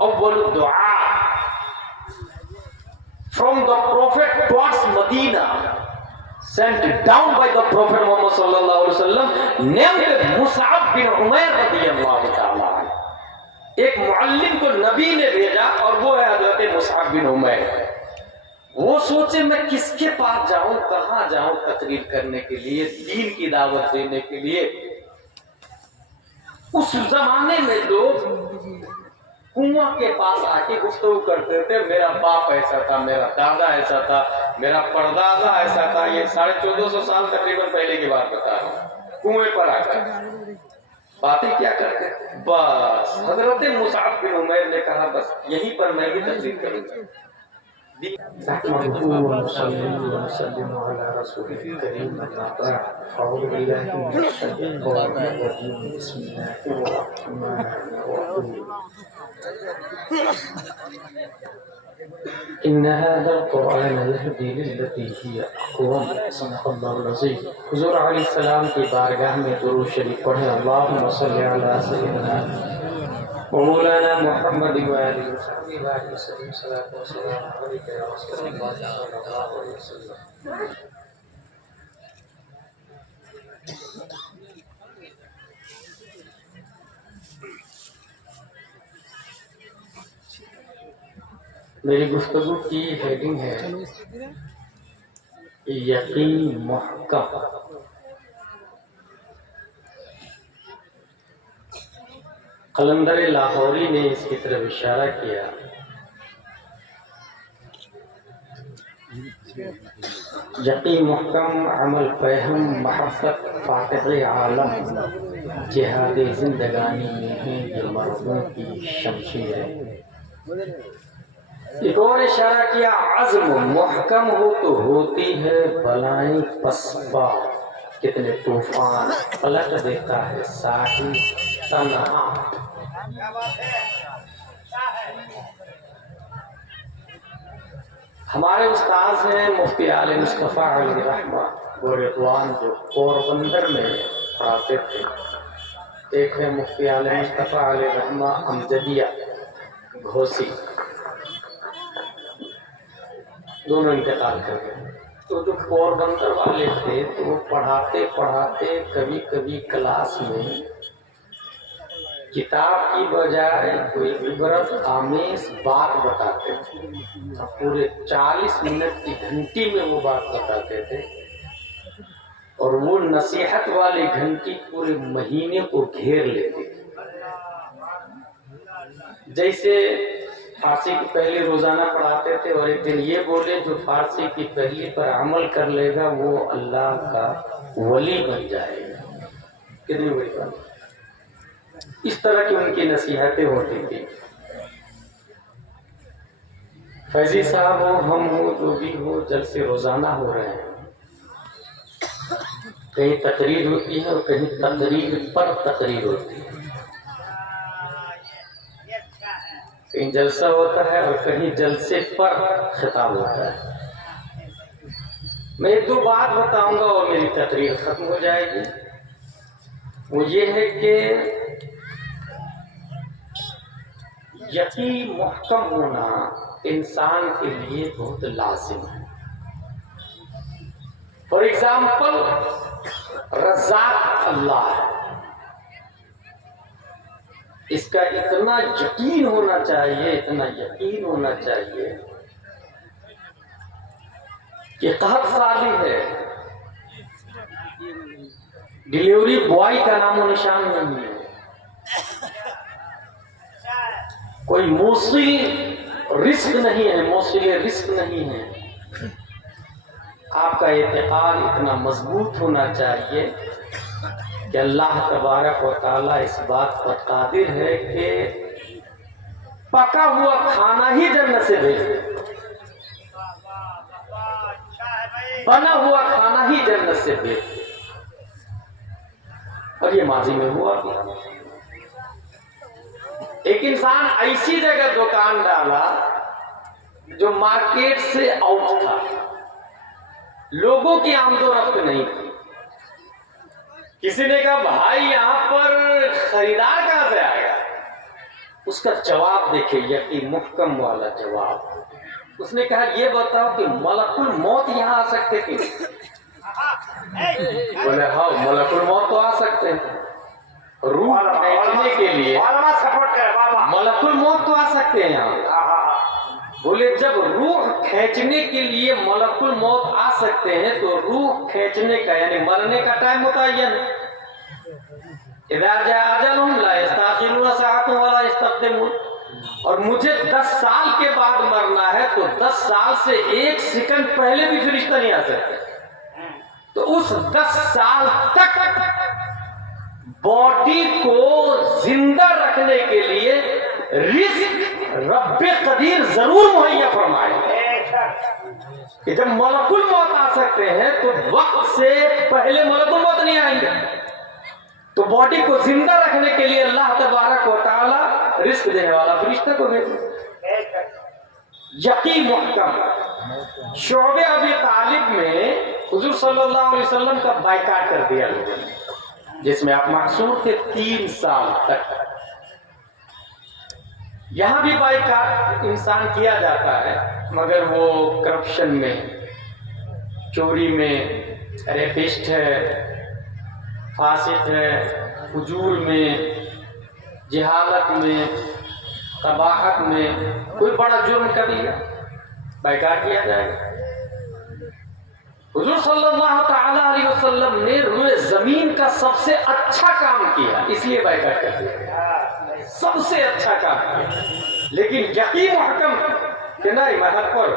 awwal dua from the Prophet towards Medina, sent down by the Prophet Muhammad sallallahu alaihi wasallam, named Mus'ab bin Umair radiyallahu ta'ala. ایک معلم کو نبی نے بھیجا اور وہ ہے حضرت مصعب بن عمیر. وہ سوچے میں کس کے پاس جاؤں, کہاں جاؤں تقریر کرنے کے لیے, دین کی دعوت دینے کے لیے. اس زمانے میں لوگ کنواں کے پاس آ کے گفتگو کرتے تھے, میرا باپ ایسا تھا, میرا دادا ایسا تھا, میرا پردادا ایسا تھا. یہ 1450 سال تقریباً پہلے کی بات بتا رہا ہوں. کنویں پر آ کر باتیں کیا کرتے تھے. بس حضرت مصعب بن عمیر نے کہا بس یہیں پر میں بھی تقریر کروں گا. نحمده ونصلي ونسلم على رسوله الكريم أما بعد فأعوذ بالله من الشيطان الرجيم بسم الله الرحمن الرحيم إن هذا القرآن يهدي للتي هي أقوم صدق الله العظيم. حضور علیہ السلام کی بارگاہ میں درود شریف پڑھیں. اللهم صل على سيدنا ومولانا محمد وآله وصحبه وسلم. صلاة وسلام عليك يا رسول الله صلى الله عليه وسلم. میری گفتگو کی ہیڈنگ ہے یقین محکم. قلندر لاہوری نے اس کی طرف اشارہ کیا. یقین محکم, عمل فہم, محبت فاتح عالم, جہاد زندگانی میں ہے یہ مردوں کی شمشیر ہے. ایک اور اشارہ کیا, عزم محکم ہو تو ہوتی ہے بلائیں پسپا. کتنے طوفان پلٹ دیتا ہے ساحل تنہا. ہمارے استاذ ہیں مفتی علی مصطفیٰ علیہ رحمہ و رضوان, جو پوربندر میں پڑھاتے تھے. ایک ہے مفتی علی مصطفیٰ علیہ رحمہ امجدیہ گھوسی, دونوں انتقال کر گئے. تو جو پوربندر والے تھے تو وہ پڑھاتے پڑھاتے کبھی کبھی کلاس میں کتاب کی بجائے کوئی عبرت آمیز بات بتاتے تھے. پورے 40 منٹ کی گھنٹی میں وہ بات بتاتے تھے, اور وہ نصیحت والی گھنٹی پورے مہینے کو گھیر لیتی تھی. جیسے فارسی کی پہلی روزانہ پڑھاتے تھے, اور ایک دن یہ بولے جو فارسی کی پہلی پر عمل کر لے گا وہ اللہ کا ولی بن جائے گا. کتنی بڑی بات. اس طرح کی ان کی نصیحتیں ہوتی تھی. فیضی صاحب ہو, ہم ہو, جو بھی ہو, جلسے روزانہ ہو رہے ہیں. کہیں تقریر ہوتی ہے اور کہیں تقریر پر تقریر ہوتی ہے. کہیں جلسہ ہوتا ہے اور کہیں جلسے پر خطاب ہوتا ہے. میں ایک دو بات بتاؤں گا اور میری تقریر ختم ہو جائے گی. وہ یہ ہے کہ یقین محکم ہونا انسان کے لیے بہت لازم ہے. فار ایگزامپل رزاق اللہ ہے, اس کا اتنا یقین ہونا چاہیے, اتنا یقین ہونا چاہیے کہ قحط سالی ہے, ڈلیوری بوائے کا نام و نشان نہیں ہے, کوئی موصل رزق نہیں ہے, موصل رزق نہیں ہے. آپ کا اعتقاد اتنا مضبوط ہونا چاہیے کہ اللہ تبارک و تعالیٰ اس بات پر قادر ہے کہ پکا ہوا کھانا ہی جنت سے بھیج دے, بنا ہوا کھانا ہی جنت سے بھیج دے. اور یہ ماضی میں ہوا بھی. ایک انسان ایسی جگہ دکان ڈالا جو مارکیٹ سے آؤٹ تھا, لوگوں کی آمد و رفت نہیں تھی. کسی نے کہا بھائی یہاں پر خریدار کہاں سے آئے گا؟ اس کا جواب دیکھیں، یقین محکم والا جواب. اس نے کہا یہ بتاؤ کہ ملک الموت یہاں آ سکتے تھے؟ بولے ہاں ملک الموت تو آ سکتے ہیں، روح کھینچنے کے لیے ملک الموت تو آ سکتے ہیں یہاں. بولے جب روح کھینچنے کے لیے ملک الموت آ سکتے ہیں تو روح کھینچنے کا یعنی مرنے کا ٹائم متعین ہے. اذا جاء اجلهم لا يستأخرون ساعة ولا يستقدمون. اور مجھے 10 سال کے بعد مرنا ہے تو 10 سال سے 1 سیکنڈ پہلے بھی فرشتہ نہیں آ سکتے. تو اس 10 سال تک باڈی کو زندہ رکھنے کے لیے رزق رب قدیر ضرور مہیا فرمائے کہ جب ملک الموت آ سکتے ہیں تو وقت سے پہلے ملک الموت نہیں آئیں گے. تو باڈی کو زندہ رکھنے کے لیے اللہ تبارک و تعالی رزق دینے والا فرشتہ کو بھیجے. یقین محکم. شعبہ ابی طالب میں حضور صلی اللہ علیہ وسلم کا بائیکاٹ کر دیا لوگوں نے، جس میں آپ محصور تھے 3 سال تک. یہاں بھی بائیکاٹ انسان کیا جاتا ہے مگر وہ کرپشن میں، چوری میں، ریپسٹ ہے، فاسق ہے، فجور میں، جہالت میں، قباحت میں کوئی بڑا جرم کر لیا بائیکاٹ کیا جائے گا. حضور صلی اللہ تعالی علیہ وسلم نے روئے زمین کا سب سے اچھا کام کیا اس لیے بائیکاٹ کر دیا، سب سے اچھا کام کیا. لیکن یقین محکم کہ نہیں مذہب پر،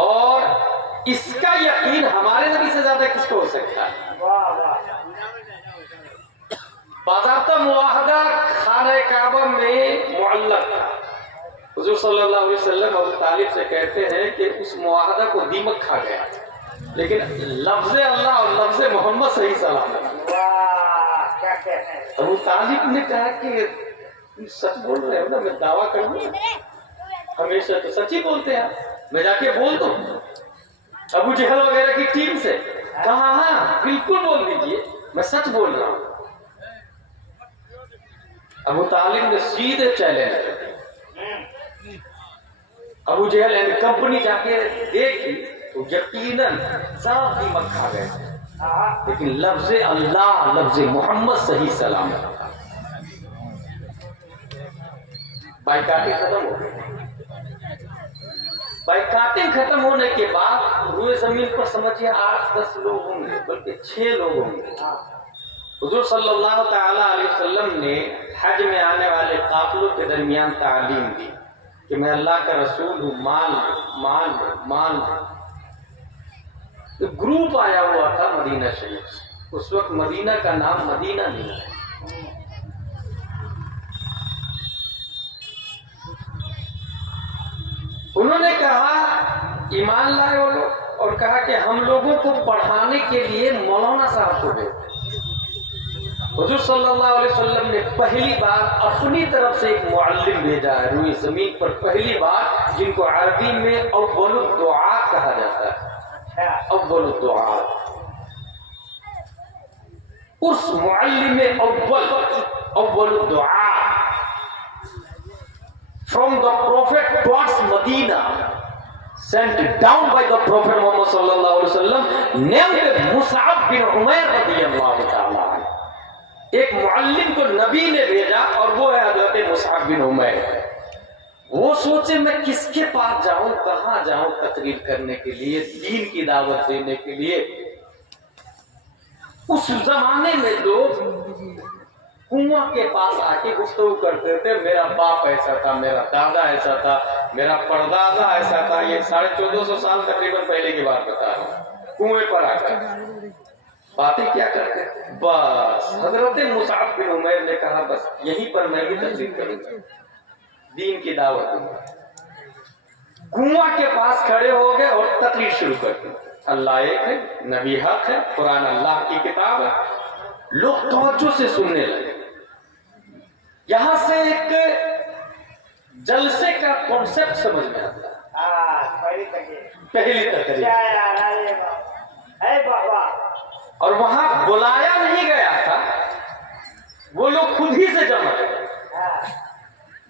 اور اس کا یقین ہمارے نبی سے زیادہ کس کو ہو سکتا ہے؟ باضابطہ معاہدہ خانہ کعبہ میں معلق تھا. حضور صلی اللہ علیہ وسلم ابو طالب سے کہتے ہیں کہ اس معاہدہ کو دیمک کھا گیا، لیکن لفظ اللہ اور لفظ محمد صحیح سلامت. ابو طالب نے کہا کہ سچ بول رہے ہو نا، میں دعویٰ کروں گا، ہمیشہ تو سچ ہی بولتے ہیں، میں جا کے بول دوں ابو جہل وغیرہ کی ٹیم سے. کہا ہاں بالکل بول دیجئے، میں سچ بول رہا ہوں. ابو طالب نے سیدھے چیلنج. ابو جہل یعنی کمپنی جا کے دیکھی تو یقیناً صاف دیمک کھا گئے، لیکن لفظ اللہ لفظ محمد صحیح سلامت تھا. بائیکاٹنگ ختم ہو گئی. بائیکاٹنگ ختم ہونے کے بعد روئے زمین پر سمجھیے 8-10 لوگ ہوں گے، بلکہ 6 لوگ ہوں گے. حضور صلی اللہ تعالی علیہ وسلم نے حج میں آنے والے قافلوں کے درمیان تعلیم دی کہ میں اللہ کا رسول ہوں، مال. تو گروپ آیا ہوا تھا مدینہ شریف سے. اس وقت مدینہ کا نام مدینہ نہیں ہے. انہوں نے کہا ایمان لائے وہ لوگ، اور کہا کہ ہم لوگوں کو پڑھانے کے لیے مولانا صاحب کو بھیجو. حضور صلی اللہ علیہ وسلم نے پہلی بار اپنی طرف سے ایک معلم بھیجا ہے روئے زمین پر، پہلی بار، جن کو عربی میں اول الدعاء کہا جاتا ہے. اول الدعاء. اس معلم اول الدعاء from the prophet towards Medina, sent down by the prophet Muhammad sallallahu alaihi wasallam, named Mus'ab bin Umair radiyallahu ta'ala. ایک معلم کو نبی نے بھیجا اور وہ ہے حضرت مصعب بن عمیر. وہ سوچے میں کس کے پاس جاؤں، کہاں جاؤں تقریر کرنے کے لیے، دین کی دعوت دینے کے لیے. اس زمانے میں لوگ کنواں کے پاس آ کے گفتگو کرتے تھے، میرا باپ ایسا تھا، میرا دادا ایسا تھا، میرا پردادا ایسا تھا. یہ 1450 سال تقریباً پہلے کی بات بتا رہا ہوں. کنویں پر آ کر باتیں کیا کرتے. بس حضرت مصعب بن عمیر نے کہا بس یہیں پر میں بھی تقریر کروں گا، دین کی دعوت دوں گا. کنواں کے پاس کھڑے ہو گئے اور تقریر شروع کر دی. اللہ ایک ہے، نبی حق ہے، قرآن اللہ کی کتاب ہے. لوگ توجہ سے سننے لگے. یہاں سے ایک جلسے کا کانسیپٹ سمجھ میں آتا ہے. پہلی تقریر، اور وہاں بلایا نہیں گیا تھا، وہ لوگ خود ہی سے جمع ہوئے.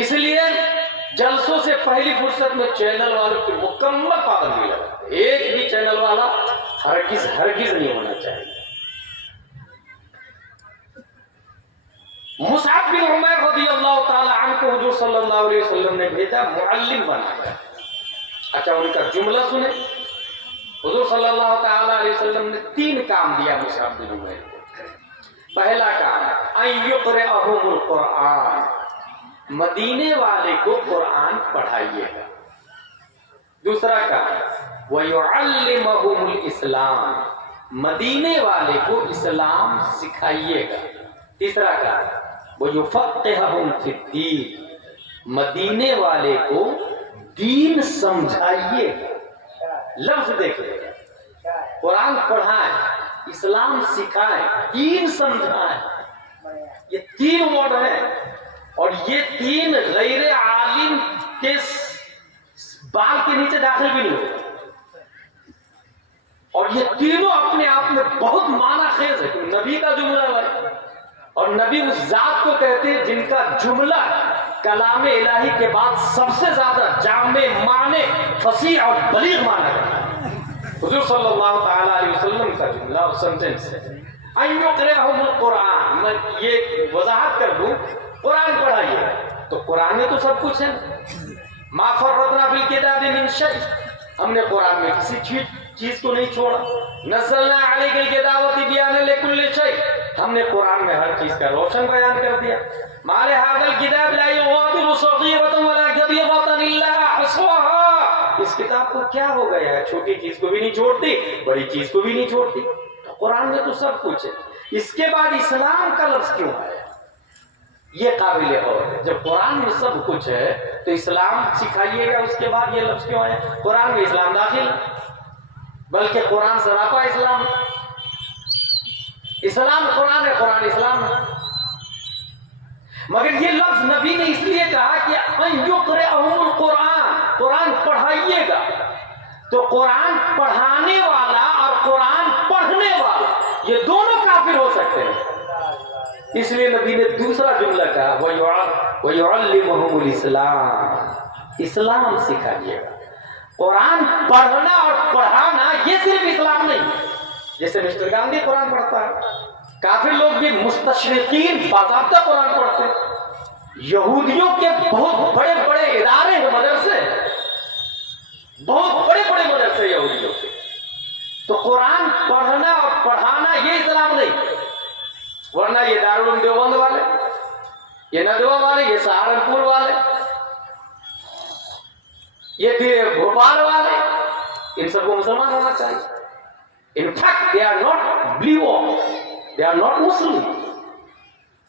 اس لیے جلسوں سے پہلی فرصت میں چینل والوں کی مکمل پابندی لگا، ایک بھی چینل والا ہرگز نہیں ہونا چاہیے۔ مصعب بن عمیر رضی اللہ تعالی عنہ کو حضور صلی اللہ علیہ وسلم نے بھیجا معلم بنا کر۔ اچھا ان کا جملہ سنیں، حضور صلی اللہ تعالی علیہ وسلم نے 3 کام دیا مصعب بن عمیر کو۔ پہلا کام ان یقرئہم القرآن، مدینے والے کو قرآن پڑھائیے گا۔ دوسرا کام وَيُعَلِّمَهُمُ الْإِسْلَامِ، مدینے والے کو اسلام سکھائیے گا۔ تیسرا کام وَيُفَقِّهَهُمْ فِي الدِّينِ، مدینے والے کو دین سمجھائیے گا۔ لفظ دیکھیں، قرآن پڑھائیں، اسلام سکھائیں، دین سمجھائیں، یہ 3 موڈ ہیں، اور یہ 3 غیر عالم کے بال کے نیچے داخل بھی نہیں ہوتے، اور یہ تینوں اپنے آپ میں بہت معنی خیز ہے۔ نبی کا جملہ ہے، اور نبی اس ذات کو کہتے ہیں جن کا جملہ کلام الہی کے بعد سب سے زیادہ جامع معنی فصیح اور بلیغ معنی کرتا ہے۔ حضور صلی اللہ تعالی علیہ وسلم کا جملہ اور سنٹنس ہے ان یقرئہم القرآن۔ میں یہ وضاحت کر دوں، قرآن پڑھائیے، تو قرآن میں تو سب کچھ ہے، ما فرطنا فی الکتاب من شیء، ہم نے قرآن میں کسی چیز کو نہیں چھوڑا۔ نزلنا علیک الکتاب تبیانا لکل شیء، ہم نے قرآن میں ہر چیز کا روشن بیان کر دیا۔ ما لہذا الکتاب لا یغادر صغیرۃ ولا کبیرۃ الا احصاها، اس کتاب کو کیا ہو گیا ہے، چھوٹی چیز کو بھی نہیں چھوڑتی، بڑی چیز کو بھی نہیں چھوڑتی۔ تو قرآن میں تو سب کچھ ہے، اس کے بعد اسلام کا لفظ کیوں ہے؟ یہ قابل غور ہے۔ جب قرآن میں سب کچھ ہے تو اسلام سکھائیے گا، اس کے بعد یہ لفظ کیوں ہے؟ قرآن میں اسلام داخل، بلکہ قرآن سراپا اسلام ہے۔ اسلام قرآن ہے، قرآن اسلام ہے، مگر یہ لفظ نبی نے اس لیے کہا کہ ان یقرئہم القرآن، قرآن پڑھائیے گا۔ تو قرآن پڑھانے والا اور قرآن پڑھنے والا یہ دونوں کافر ہو سکتے ہیں، اس لیے نبی نے دوسرا جملہ کہا وَيُعَلِّمُهُمُ الْإِسْلَامِ، اسلام سکھائیے گا۔ قرآن پڑھنا اور پڑھانا یہ صرف اسلام نہیں، جیسے مسٹر گاندھی قرآن پڑھتا ہے، کافر لوگ بھی مستشرقین باضابطہ قرآن پڑھتے ہیں، یہودیوں کے بہت بڑے بڑے ادارے ہیں، مدرسے، بہت بڑے بڑے مدرسے یہودیوں کے۔ تو قرآن پڑھنا اور پڑھانا یہ اسلام نہیں، ورنہ یہ دارالعلوم دیوبند والے، یہ ندوہ والے، یہ سہارنپور والے، یہ بھوپال والے، ان سب کو مسلمان ہونا چاہیے۔ In fact, they are not believers, they are not Muslim.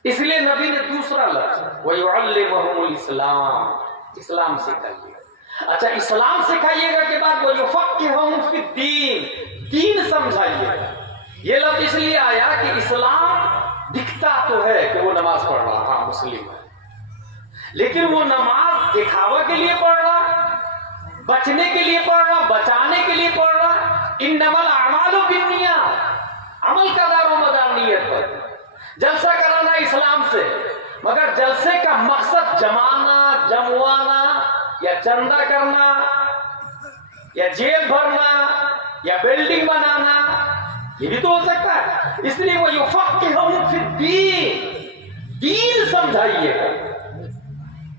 اس لیے نبی نے دوسرا لفظ وَيُعَلِّمُهُمُ الْإِسْلَامِ، اسلام سکھائیے گا۔ اچھا اسلام سکھائیے گا کے بعد وَيُفَقِّهُهُمْ فِي الدِّينِ، دین سمجھائیے گا۔ یہ لفظ اس لیے آیا کہ اسلام دکھتا تو ہے کہ وہ نماز پڑھ رہا، ہاں مسلم ہے، لیکن وہ نماز دکھاوا کے لیے پڑھ رہا، بچنے کے لیے پڑھ رہا، بچانے کے لیے پڑھ رہا۔ انما الاعمال بالنیات، عمل کا دار و مدار نیت پر۔ جلسہ کرانا اسلام سے، مگر جلسے کا مقصد جمانا، جموانا، یا چندہ کرنا، یا جیب بھرنا، یا بلڈنگ بنانا، یہ بھی تو ہو سکتا ہے۔ اس لیے وہ یفقہہم فی الدین، دین سمجھائیے گا،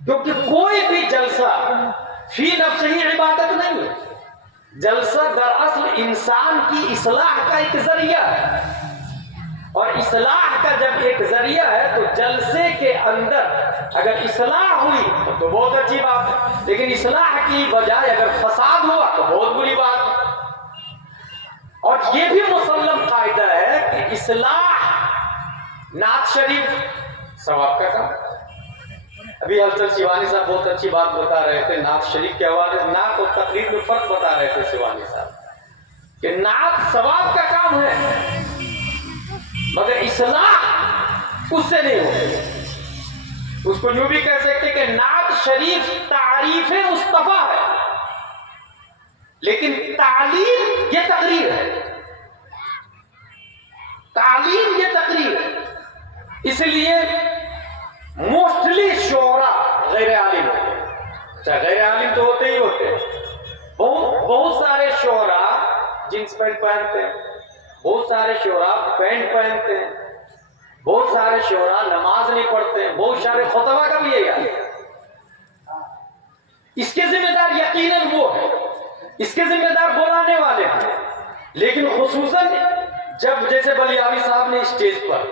کیونکہ کوئی بھی جلسہ فی نفسہ ہی عبادت نہیں ہے، جلسہ دراصل انسان کی اصلاح کا ایک ذریعہ ہے، اور اصلاح کا جب ایک ذریعہ ہے تو جلسے کے اندر اگر اصلاح ہوئی تو بہت اچھی بات ہے، لیکن اصلاح کی بجائے اگر فساد ہوا تو بہت بری بات ہے۔ اور یہ بھی مسلم قاعدہ ہے کہ اصلاح نعت شریف ثواب کا کام۔ ابھی حضرت شیوانی صاحب بہت اچھی بات بتا رہے تھے نعت شریف کے حوالے سے، نعت اور تقریر میں فرق بتا رہے تھے شیوانی صاحب کہ نعت ثواب کا کام ہے، مگر اصلاح اس سے نہیں ہوتی۔ اس کو یوں بھی کہہ سکتے کہ نعت شریف تعریف مصطفیٰ ہے، لیکن تعلیم یہ تقریر ہے، تعلیم یہ تقریر ہے۔ اس لیے موسٹلی شعراء غیر اچھا غیر عالم تو ہوتے ہی ہوتے ہیں. بہت سارے شعرا جینس پینٹ پہنتے ہیں, بہت سارے شعرا پینٹ پہنتے ہیں, بہت سارے شعرا نماز نہیں پڑھتے ہیں, بہت سارے خطبہ کا بھی یہی ہے. اس کے ذمہ دار یقیناً وہ ہے, اس کے ذمہ دار بلانے والے ہیں. لیکن خصوصاً جب جیسے بلیاوی صاحب نے اسٹیج پر,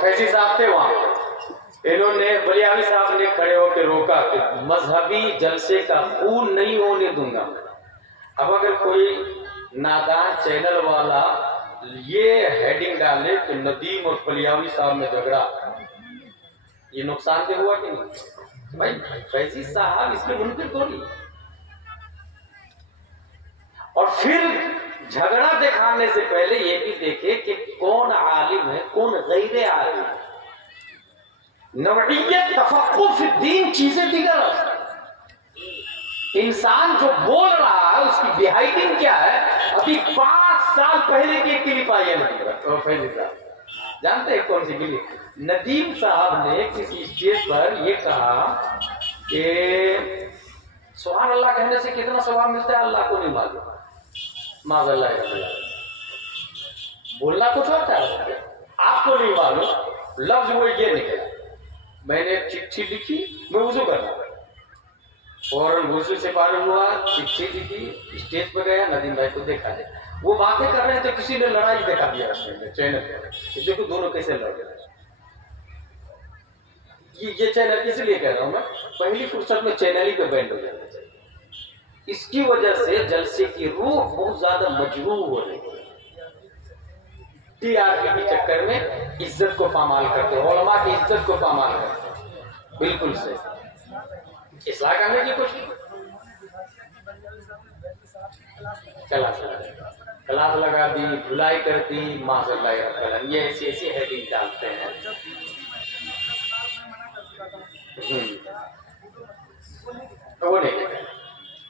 فیضی صاحب تھے وہاں, انہوں نے بلیاوی صاحب نے کھڑے ہو کے روکا کہ مذہبی جلسے کا خون نہیں ہونے دوں گا. اب اگر کوئی نادان چینل والا یہ ہیڈنگ ڈالے کہ ندیم اور بلیاوی صاحب میں جھگڑا, یہ نقصان دہ ہوا کہ نہیں؟ بھائی فیضی صاحب اس میں منکر تھوڑی. اور پھر جھگڑا دکھانے سے پہلے یہ بھی دیکھے کہ کون عالم ہے کون غیر عالم ہے. نوعیت تفقہ فی الدین چیزیں دیگر ہے. انسان جو بول رہا ہے اس کی بہائیڈنگ کیا ہے. ابھی 5 سال پہلے کی کلپ آئی ہے فیضی صاحب جانتے ہیں کون سی کلپ؟ ندیم صاحب نے کسی اسٹیج پر یہ کہا کہ سبحان اللہ کہنے سے کتنا ثواب ملتا ہے اللہ کو نہیں معلوم, معاذ اللہ. بولنا کچھ ہوتا ہے آپ کو نہیں معلوم, لفظ وہ یہ نکلا. میں نے ایک چٹھی لکھی, میں وضو کرنا فوراً وضو سے فارغ ہوا, چٹھی لکھی, اسٹیج پہ گیا, ندیم بھائی کو دیکھا ہے وہ باتیں کر رہے تھے, کسی نے لڑائی دکھا دیا اس میں چینل پہ, دیکھو دونوں کیسے لڑ رہے. یہ چینل اس لیے کہہ رہا ہوں میں, پہلی فرصت میں چینل ہی پہ بینڈ ہو جانا چاہیے. اس کی وجہ سے جلسے کی روح بہت زیادہ مجروح ہو رہی ہے. ٹی آر پی کے چکر میں عزت کو پامال کرتے ہیں, علماء کی عزت کو پامال کرتے ہیں. بالکل صحیح. اصلاح کرنے کی کوشش, کلاس لگا دی, دھلائی کر دی, معاذ اللہ. یہ ایسی ایسی ہیڈنگ ڈالتے ہیں. وہ نہیں,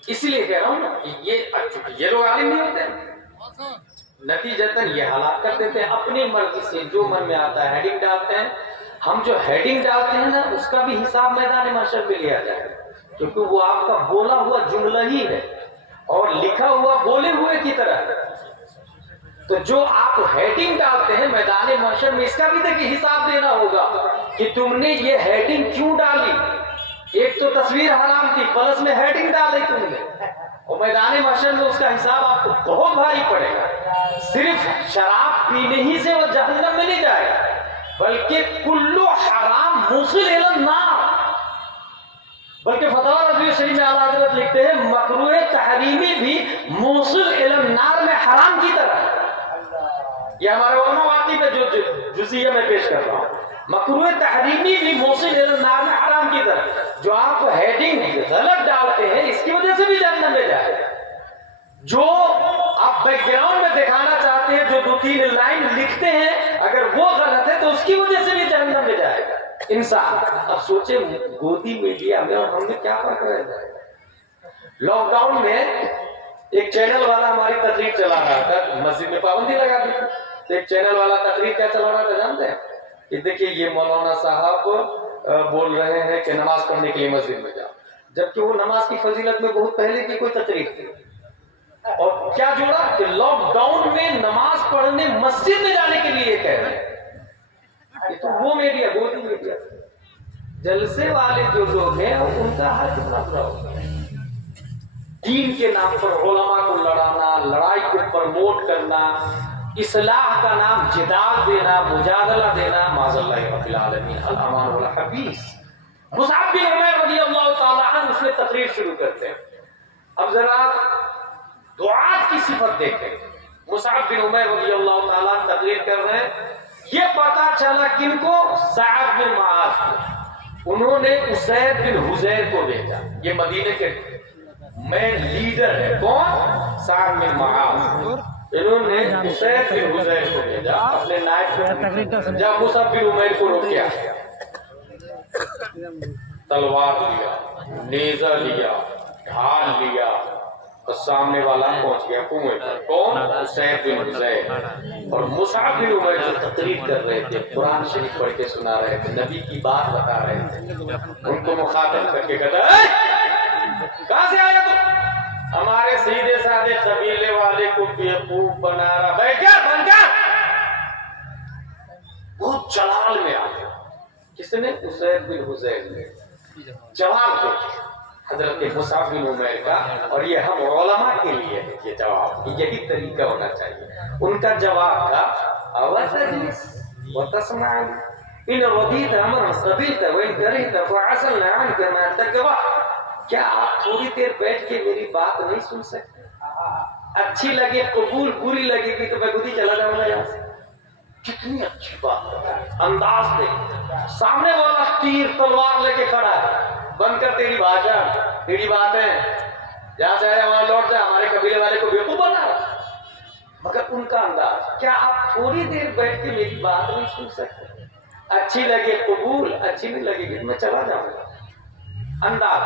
اس لیے کہہ رہا ہوں نا کہ یہ لوگ عالم نہیں ہوتے, نتیجتاً یہ حالات کر دیتے ہیں اپنی مرضی سے جو من میں آتا ہے ہیڈنگ ڈالتے ہیں. ہم جو ہیڈنگ ڈالتے ہیں نا اس کا بھی حساب میدان محشر پہ لیا جائے, کیونکہ وہ آپ کا بولا ہوا جملہ ہی ہے اور لکھا ہوا بولے ہوئے کی طرح ہے. تو جو آپ ہیڈنگ ڈالتے ہیں میدان محشر میں اس کا بھی دیکھیں حساب دینا ہوگا کہ تم نے یہ ہیڈنگ کیوں ڈالی. ایک تو تصویر حرام تھی, پلس میں ہیڈنگ ڈالی تم نے, اور میدان محشر میں اس کا حساب آپ کو بہت بھاری پڑے گا. صرف شراب پینے ہی سے وہ جہنم میں نہیں جائے گا, بلکہ کلو حرام موصل الی النار. بلکہ فتاوی رضویہ شریف میں اعلیٰ حضرت لکھتے ہیں مکروہ تحریمی بھی موصل الی النار میں حرام کی طرح ہے. یہ ہمارے علماء واقعی پہ جو جزئیہ میں پیش کر رہا ہوں, مکروہ تحریمی بھی موصل الی النار میں حرام کی طرح. جو آپ ہیڈنگ غلط ڈالتے ہیں اس کی وجہ سے بھی جہنم میں جائے گا. جو آپ بیک گراؤنڈ میں دکھانا چاہتے ہیں, جو 2-3 لائن لکھتے ہیں, اگر وہ غلط ہے تو اس کی وجہ سے بھی جہنم میں جائے گا انسان. اب سوچیں گودی میڈیا میں اور ہم نے کیا فرق رہ جائے. لاک ڈاؤن میں ایک چینل والا ہماری تقریر چلا رہا تھا, مسجد میں پابندی لگا دی. تو ایک چینل والا تقریر کیا چلا رہا تھا جانتے ہیں کہ دیکھیے یہ مولانا صاحب بول رہے ہیں کہ نماز پڑھنے کے لیے مسجد میں جاؤ, جبکہ وہ نماز کی فضیلت میں بہت پہلے کی کوئی تقریر تھی. اور کیا جوڑا کہ لاک ڈاؤن میں نماز پڑھنے مسجد میں جانے کے لیے کہہ رہے ہیں. یہ تو وہ میڈیا, گودی میڈیا. جلسے والے جو لوگ ہیں ان کا حال کتنا برا ہوتا ہے. دین کے نام پر علماء کو لڑانا, لڑائی کو پروموٹ کرنا, اصلاح کا نام جدال دینا, مجادلہ دینا, معاذ اللہ رب العالمین, الامان والحبیث. مصعب بن عمیر رضی اللہ تعالیٰ عنہ اس میں تقریر شروع کرتے ہیں. اب ذرا دعات کی صفت دیکھیں. مصعب بن عمیر رضی اللہ تعالیٰ عنہ تقریر کر رہے ہیں. یہ پتا چلا کن کو, سعد بن معاذ کو. انہوں نے اسید بن حذیر کو بھیجا. یہ مدینے کے مین لیڈر ہے. کون؟ سعد بن معاذ. انہوں نے اسید بن حذیر کو بھیجا اپنے نائب. جب مصعب بن عمیر کو روکیا, تلوار لیا, نیزہ لیا, ڈھال لیا, تو سامنے والا پہنچ گیا کنویں پر. کون؟ اسید بن حذیر. اور مصعب بن عمیر جو تقریر کر رہے تھے, قرآن شریف پڑھ کے سنا رہے تھے, نبی کی بات بتا رہے تھے, ان کو مخاطب کر کے کہتا ہے کہاں سے آیا تو؟ ہمارے سیدھے سادے قبیلے والے کو بیوقوف بنا رہا. بیٹھ جا, بن جا. بہت جلال میں آ گیا. کس نے؟ اسید بن حذیل نے. جواب دیکھیں حضرت مصعب بن عمیر کا, اور یہ ہم علماء کے لیے ہے یہ جواب, یہی طریقہ ہونا چاہیے. ان کا جواب تھا اوتجلس وتسمع ان رضيت امرا قبلت وان كرهت فعسلنا عنك ما تكره. کیا آپ تھوڑی دیر بیٹھ کے میری بات نہیں سن سکتے؟ اچھی لگے قبول, بری لگے گی تو میں خود ہی چلا جاؤں گا یہاں سے. کتنی اچھی بات ہے, انداز دے. سامنے والا تیر تلوار لے کے کھڑا ہے, بند کر تیری بھاشا, تیری باتیں, جہاں سے آیا وہاں لوٹ جا, ہمارے قبیلے والے کو بیوقوف بنا رہا. مگر ان کا انداز, کیا آپ تھوڑی دیر بیٹھ کے میری بات نہیں سن سکتے؟ اچھی لگے قبول, اچھی نہیں لگے گی میں چلا جاؤں گا. انداز.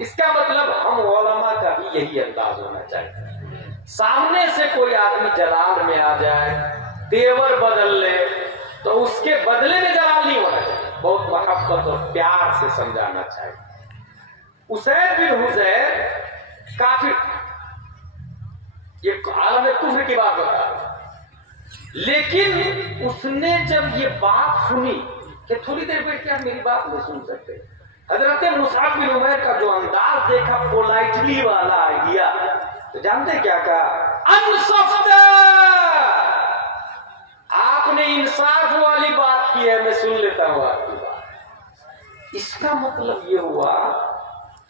اس کا مطلب ہم علماء کا بھی یہی انداز ہونا چاہیے. سامنے سے کوئی آدمی جلال میں آ جائے, تیور بدل لے, تو اس کے بدلے میں جلال نہیں ہونا چاہیے. بہت محبت اور پیار سے سمجھانا چاہیے. اسید بن حذیل کافر, یہ عالم کفر کی بات بتا رہا, لیکن اس نے جب یہ بات سنی کہ تھوڑی دیر بیٹھ کے آپ میری بات نہیں سن سکتے, حضرت مصعب بن عمیر کا جو انداز دیکھا پولائٹلی والا آئیڈیا, تو جانتے کیا کہا؟ انصفت, آپ نے انصاف والی بات کی ہے, میں سن لیتا ہوں آپ کی بات. اس کا مطلب یہ ہوا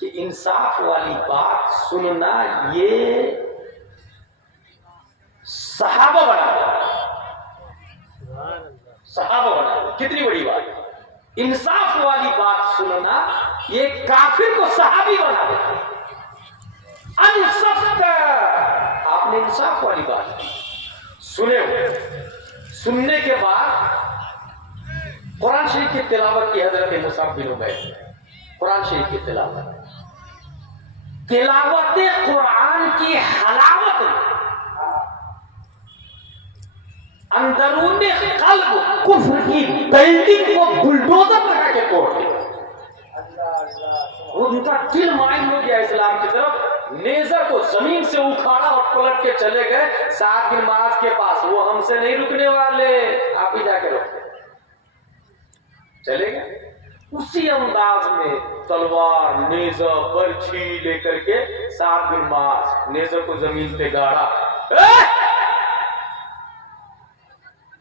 کہ انصاف والی بات سننا یہ صحابہ بنا دیا, صحابہ بنا دیا. کتنی بڑی بات ہے. انصاف والی بات سننا یہ کافر کو صحابی بنا دیتا. انصفت, آپ نے انصاف والی بات کی, سنے ہوئے. سننے کے بعد قرآن شریف کی تلاوت کی حضرت مصعب بن عمیر. قرآن شریف کی تلاوت, تلاوت قرآن کی حلاوت اندرون قلب کفر کی بلڈنگ کو بلڈوزر لگا کے توڑ دیا. ان کا دل مائل ہو گیا اسلام کی طرف. نیزہ کو زمین سے اکھاڑا اور پلٹ کے چلے گئے سعد بن معاذ کے پاس. وہ ہم سے نہیں رکنے والے, آپ ہی جا کے روکے. چلے گئے اسی انداز میں, تلوار, نیزہ, برچھی لے کر کے سعد بن معاذ نیزہ کو زمین پہ گاڑا.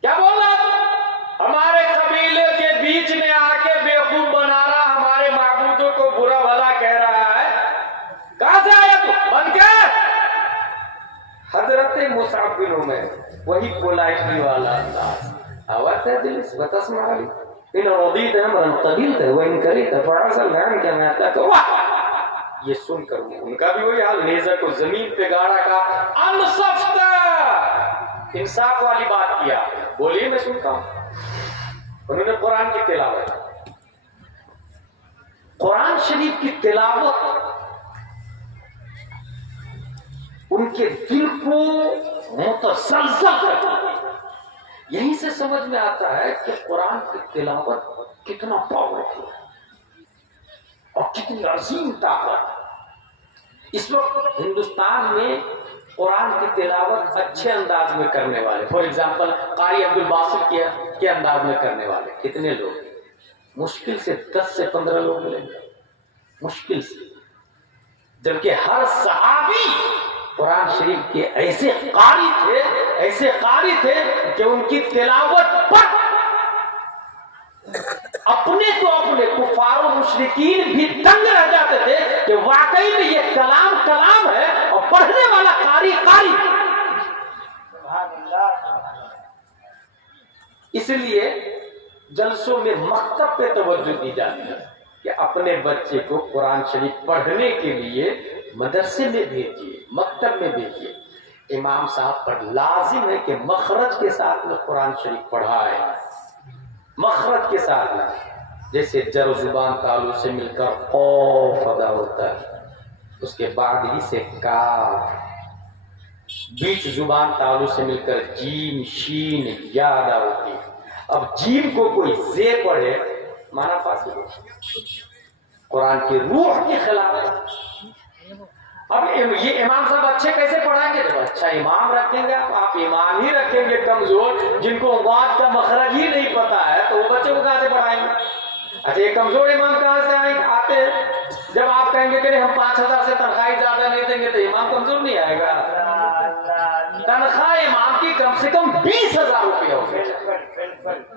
کیا بول رہا؟ ہمارے قبیلے کے بیچ میں آ کے بیوقوف بنا رہا, ہمارے معبودوں کو برا بھلا کہہ رہا ہے. کہاں سے آیا تو؟ بن کر. حضرت مصعب بن عمیر وہی پولائٹلی والا انداز. اوتجلس وتسمع ان رضيت امرا قبلت وان كرهت فعسلنا عنك ما تكره. یہ سن کر ان کا بھی وہی حال, نیزہ کو زمین پہ گاڑا کا. انصفت, انصاف والی بات کیا. بولیے میں سنتا ہوں. انہوں نے قرآن کی تلاوت, قرآن شریف کی تلاوت ان کے دل کو متزلزل کر دیا. یہیں سے سمجھ میں آتا ہے کہ قرآن کی تلاوت کتنا پاورفل ہے اور کتنی عظیم طاقت ہے. اس وقت ہندوستان میں قرآن کی تلاوت اچھے انداز میں کرنے والے, فار ایگزامپل قاری عبد الباسط کے انداز میں کرنے والے کتنے لوگ؟ مشکل سے 10 سے 15 لوگ ملیں گے, مشکل سے. جبکہ ہر صحابی قرآن شریف کے ایسے قاری تھے کہ ان کی تلاوت پر اپنے تو اپنے کفار و مشرکین بھی دنگ رہ جاتے تھے کہ واقعی میں یہ کلام ہے اور پڑھنے والا قاری. اس لیے جلسوں میں مکتب پہ توجہ دی جاتی ہے کہ اپنے بچے کو قرآن شریف پڑھنے کے لیے مدرسے میں بھیجیے, مکتب میں بھیجیے. امام صاحب پر لازم ہے کہ مخرج کے ساتھ میں قرآن شریف پڑھائے, مخرج کے ساتھ میں. جیسے جر زبان تالو سے مل کر قوف ادا ہوتا ہے, اس کے بعد ہی سے کاف, بیچ زبان تالو سے مل کر جیم شین یا ادا ہوتی ہے. اب جیم کو کوئی زے پڑھے مانا فاصل ہو, قرآن کی روح کے خلاف. اب یہ امام صاحب اچھے کیسے پڑھائیں گے؟ جب اچھا امام رکھیں گے آپ امام ہی رکھیں گے کمزور جن کو بات کا مخرج ہی نہیں پتا ہے تو وہ بچے کو کہاں سے پڑھائیں گے؟ اچھا یہ کمزور امام کہاں سے آتے ہیں؟ جب آپ کہیں گے کہ ہم 5,000 سے تنخواہ زیادہ نہیں دیں گے تو امام کمزور نہیں آئے گا. تنخواہ امام کی کم سے کم 20,000 روپیہ ہوگی.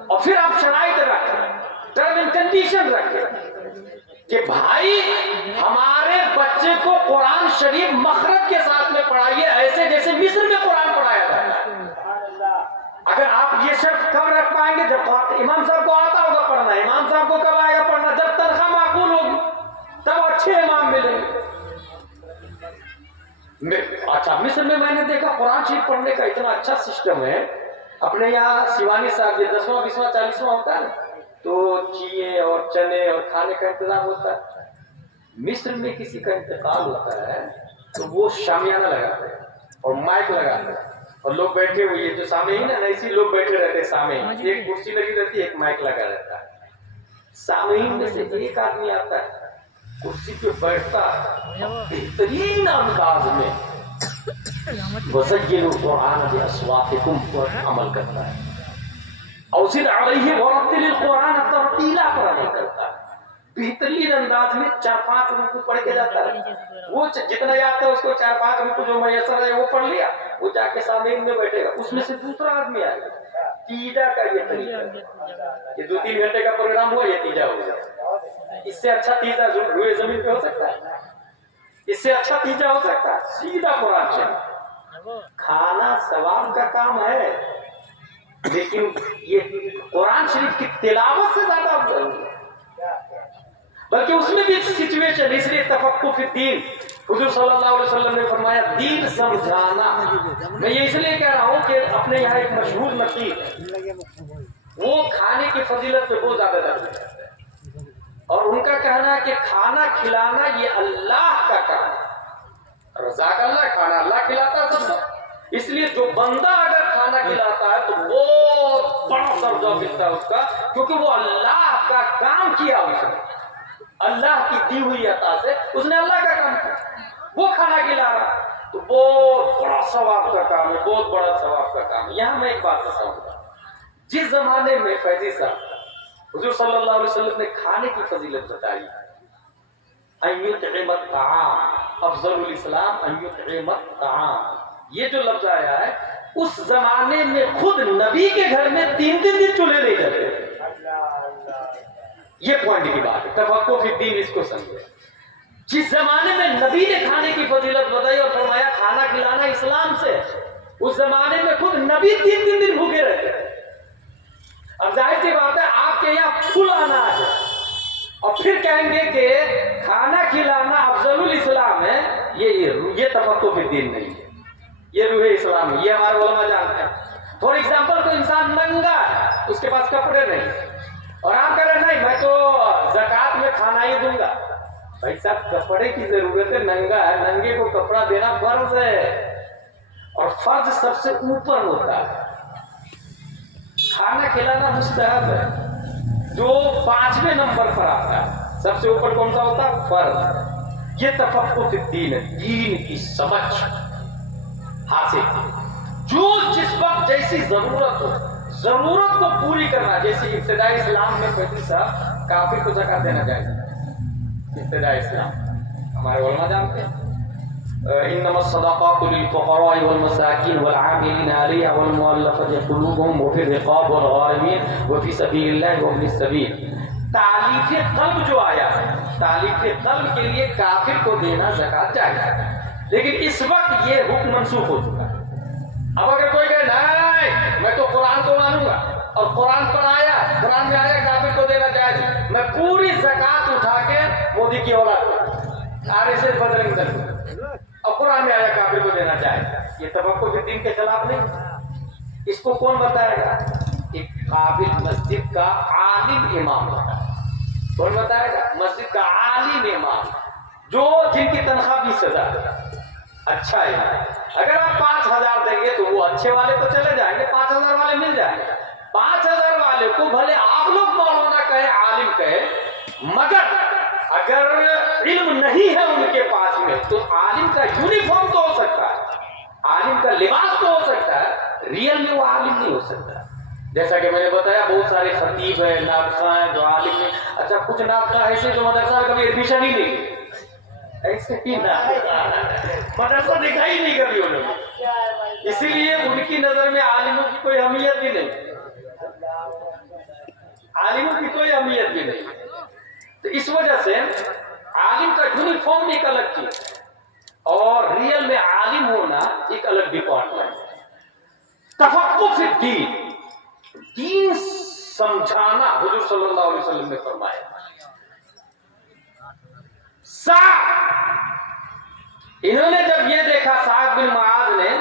اور پھر آپ شرائط رکھیں، ٹرم اینڈ کنڈیشن رکھیں کہ بھائی ہمارے بچے کو قرآن شریف مخرج کے ساتھ میں پڑھائیے ایسے جیسے مصر میں قرآن پڑھایا تھا. اگر آپ یہ شرط کب رکھ پائیں گے؟ جب امام صاحب کو آتا ہوگا پڑھنا. امام صاحب کو کب آئے گا پڑھنا؟ جب تنخواہ معقول ہوگی تب اچھے امام ملیں گے. اچھا مصر میں میں نے دیکھا قرآن شریف پڑھنے کا اتنا اچھا سسٹم ہے. اپنے یہاں سیوانی صاحب یہ 10واں 20واں 40واں ہوتا ہے تو چیئے اور چنے اور کھانے کا انتظام ہوتا ہے. مصر میں کسی کا انتقال ہوتا ہے تو وہ شامیانہ لگاتے ہیں اور مائک لگاتے ہیں اور لوگ بیٹھے ہوئے جو سامعین ہے نا اسی لوگ بیٹھے رہتے ہیں. سامعین ایک کرسی لگی رہتی ہے ایک مائک لگا رہتا ہے. سامعین میں سے ایک آدمی آتا ہے کرسی پہ بیٹھتا بہترین انداز میں وَزَيِّنُوا الْقُرْآنَ بِأَصْوَاتِكُمْ پر عمل کرتا ہے. اوزد علیہ ورتل القرآن ترتیلا پر عمل کرتا ہے. بہترین انداز میں 4-5 رکوع پڑھ کے جاتا ہے. وہ جتنا یاد تھا اس کو 4-5 رکوع جو میسر ہے وہ پڑھ لیا. وہ جا کے سامعین میں بیٹھے گا. اس میں سے دوسرا آدمی آئے گا. تیجا کا یہ طریقہ ہے. یہ 2-3 گھنٹے کا پروگرام ہوا یہ تیجا ہو گیا. اس سے اچھا تیجا روئے زمین پہ ہو سکتا ہے؟ اس سے اچھا تیجا ہو سکتا ہے؟ سیدھا قرآن شریف. کھانا ثواب کا کام ہے لیکن یہ قرآن شریف کی تلاوت سے زیادہ افضل ہے. بلکہ اس میں بھی سچویشن اس لیے تفقہ فی الدین. حضور صلی اللہ علیہ وسلم نے فرمایا دین سمجھانا. میں یہ اس لیے کہہ رہا ہوں کہ اپنے یہاں ایک مشہور نقیب ہے وہ کھانے کی فضیلت پہ بہت زیادہ کرتے ہیں اور ان کا کہنا ہے کہ کھانا کھلانا یہ اللہ کا کام ہے. رزاق اللہ، کھانا اللہ کھلاتا ہے سب کو. اس لیے جو بندہ اگر کھانا کھلاتا ہے تو بہت بڑا درجہ ملتا ہے اس کا کیونکہ وہ اللہ کا کام کیا اس نے. اللہ کی دی ہوئی عطا سے اس نے اللہ کا کام کیا. وہ کھانا کھلا رہا تو بہت بڑا ثواب کا کام ہے، بہت بڑا ثواب کا کام ہے. یہاں میں ایک بات بتاؤں گا. جس زمانے میں فیضی صاحب حضور صلی اللہ علیہ وسلم نے کھانے کی فضیلت بتائی ان یطعم الطعام افضل الاسلام ان یطعم الطعام، یہ جو لفظ آیا ہے اس زمانے میں خود نبی کے گھر میں 3 دن چولہے نہیں جلتے. یہ پوائنٹ کی بات ہے. تفقہ فی الدین اس کو سمجھے. جس زمانے میں نبی نے کھانے کی فضیلت بتائی اور فرمایا کھانا کھلانا اسلام سے، اس زمانے میں خود نبی 3 دن بھوکے رہتے. اب ظاہر سی بات ہے آپ کے یہاں فل اناج ہے اور پھر کہیں گے کہ کھانا کھلانا افضل الاسلام ہے. یہ تفقہ فی الدین نہیں ہے، یہ روح اسلام ہے. یہ ہمارے علماء جانتے ہیں. فار ایگزامپل کوئی انسان ننگا ہے اس کے پاس کپڑے نہیں اور آپ کہہ رہے نہیں میں تو زکات میں کھانا ہی دوں گا. بھائی صاحب کپڑے کی ضرورت ہے، ننگا ہے، ننگے کو کپڑا دینا فرض ہے اور فرض سب سے اوپر ہوتا ہے. کھانا کھلانا مستحب ہے جو 5ویں نمبر پر آتا ہے. سب سے اوپر کون سا ہوتا ہے؟ فرض. یہ تفقہ فی الدین ہے، دین کی سمجھ حاصل جو جس وقت جیسی ضرورت ہو ضرورت کو پوری کرنا. جیسے ابتدائی اسلام میں کوئی صاحب کافر کو زکات دینا جائز ہے. ابتدائی اسلام ہمارے علماء جانتے ہیں انما الصدقات للفقراء والمساكين والعاملين عليها والمؤلفة قلوبهم وفي الرقاب والغارمين وفي سبيل الله وابن السبيل. تالیف قلب جو آیا ہے تالیف قلب کے لیے کافر کو دینا زکات چاہیے لیکن اس وقت یہ حکم منسوخ ہو چکا ہے. اب اگر کوئی کہے نہیں میں تو قرآن کو مانوں گا اور قرآن پر آیا قرآن میں آیا کافر کو دینا جائز، میں پوری زکات اٹھا کے مودی کی اولاد آر ایس ایس بدرنگ کر دوں اور قرآن میں آیا کافر کو دینا چاہے، یہ تفقہ فی الدین کے خلاف نہیں. اس کو کون بتائے گا؟ ایک قابل مسجد کا عالم امام بتائے. کون بتائے گا؟ مسجد کا عالم امام جو جن کی تنخواہ 20,000 ہے. اچھا امام. اگر آپ 5,000 دیں گے تو وہ اچھے والے تو چلے جائیں گے، 5,000 والے مل جائیں گے. 5,000 والے کو بھلے آپ لوگ مولانا کہے عالم کہے مگر اگر علم نہیں ہے ان کے پاس میں تو عالم کا یونیفارم تو ہو سکتا ہے، عالم کا لباس تو ہو سکتا ہے، ریئل میں وہ عالم نہیں ہو سکتا۔ جیسا کہ میں نے بتایا بہت سارے خطیب ہیں، ناقصاں ہیں جو عالم ہیں، اچھا کچھ ناقصاں ایسے جو مدرسہ میں کبھی ایڈمیشن ہی نہیں لی، ایسے ہی مدرسہ دیکھا ہی نہیں کبھی انہوں نے، اسی لیے ان کی نظر میں عالموں کی کوئی اہمیت بھی نہیں، عالموں کی کوئی اہمیت بھی نہیں۔ تو اس وجہ سے عالم کا یونیفارم ایک الگ چیز اور ریئل میں عالم ہونا ایک الگ ڈپارٹمنٹ۔ تفقہ فی الدین، دین سمجھانا، حضور صلی اللہ علیہ وسلم نے فرمایا۔ انہوں نے جب یہ دیکھا سعد بن معاذ نے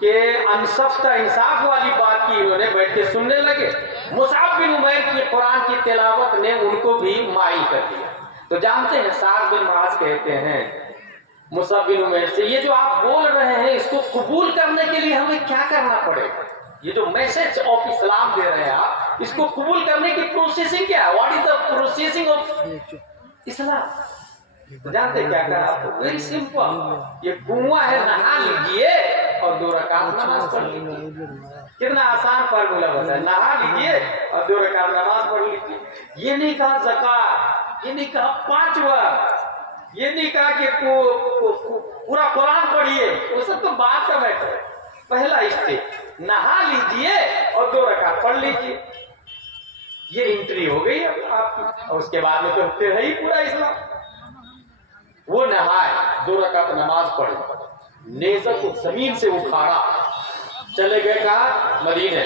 کہ انصفت انصاف والی بات کی، انہوں نے بیٹھ کے سننے لگے۔ مصعب بن عمیر کی قرآن کی تلاوت نے ان کو بھی مائل کر دیا۔ تو جانتے ہیں سعد بن معاذ کہتے ہیں مصعب بن عمیر سے، یہ جو آپ بول رہے ہیں اس کو قبول کرنے کے لیے ہمیں کیا کرنا پڑے گا؟ یہ جو میسج آف اسلام دے رہے ہیں آپ، اس کو قبول کرنے کی پروسیسنگ کیا ہے؟ What is the processing of Islam? جانتے کیا کہا آپ کو؟ ویری سمپل، یہ کنواں ہے، نہا لیجئے اور 2 رکعت نماز پڑھ لیجئے۔ کتنا آسان فارمولا بتا ہے، نہا لیجئے اور 2 رکعت نماز پڑھ لیجئے۔ یہ نہیں کہا زکات، یہ نہیں کہا 5 وقت، یہ نہیں کہا کہ پورا قرآن پڑھیے، وہ سب تو بات کا میٹر ہے۔ پہلا اسٹیپ نہا لیجئے اور 2 رکعت پڑھ لیجئے، یہ انٹری ہو گئی آپ کی، اور اس کے بعد میں تو پھر ہے ہی پورا اسلام۔ وہ نہائے، 2 رکعت نماز پڑھی، نیزہ کو زمین سے اکھاڑا، چلے گئے کہاں؟ مدینے۔